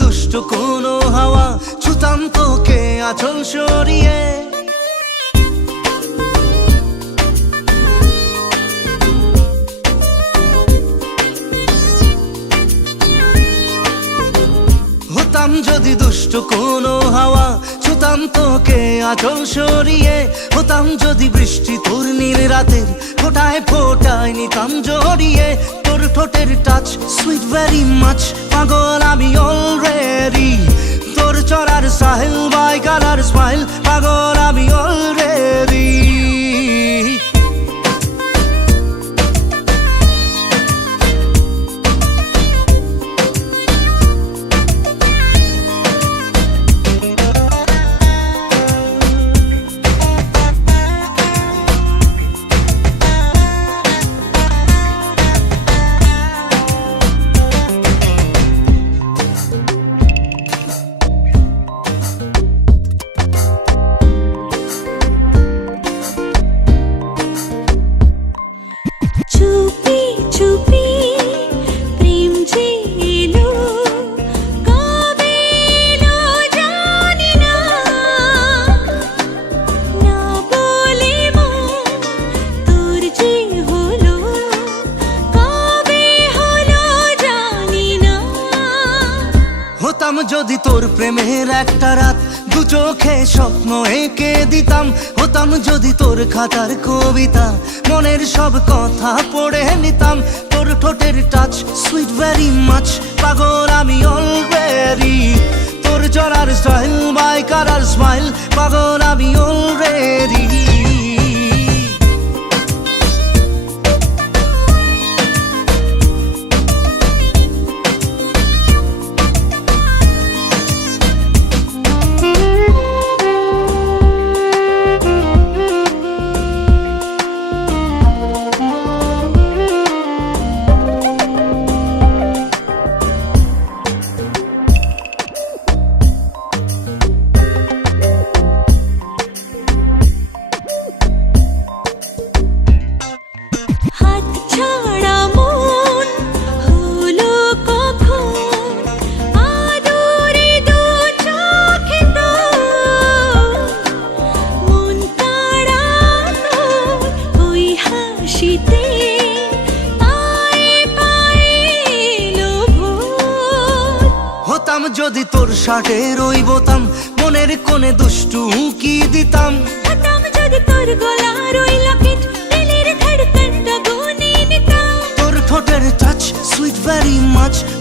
দুষ্ট কোন হাওয়া, ছুতাম তোকে আচল সরিয়ে। হতাম যদি দুষ্ট কোন হাওয়া সুতাম তোকে আচল সরিয়ে। হতাম যদি বৃষ্টি তোর নীল রাতের, ফোটায় ফোটায় নিতাম জড়িয়ে। তোর ঠোঁটের টাচ সুইট ভেরি মাছ পাগল আমি অল সাহেল বাই কালার স্মাইল পাগল হতাম যদি তোর প্রেমের একটা রাত, দু চোখে স্বপ্ন এঁকে দিতাম। হতাম যদি তোর খাতার কবিতা, মনের সব কথা পড়ে নিতাম। তোর ঠোঁটের টাচ সুইট ভেরি মাচ পাগল আমি অলরেডি তোর চড়ার স্টাইল বাই স্মাইল পাগল আমি অলরেডি হতাম যদি তোর শার্টের ওই বোতাম মনের কোণে দুষ্টু কি দিতাম। যদি তোর গলার ওই লকেট দিলের ধড়কনটা গুনে নিতাম। তোর ঠোঁটের টাচ সুইট ভেরি মাচ আমি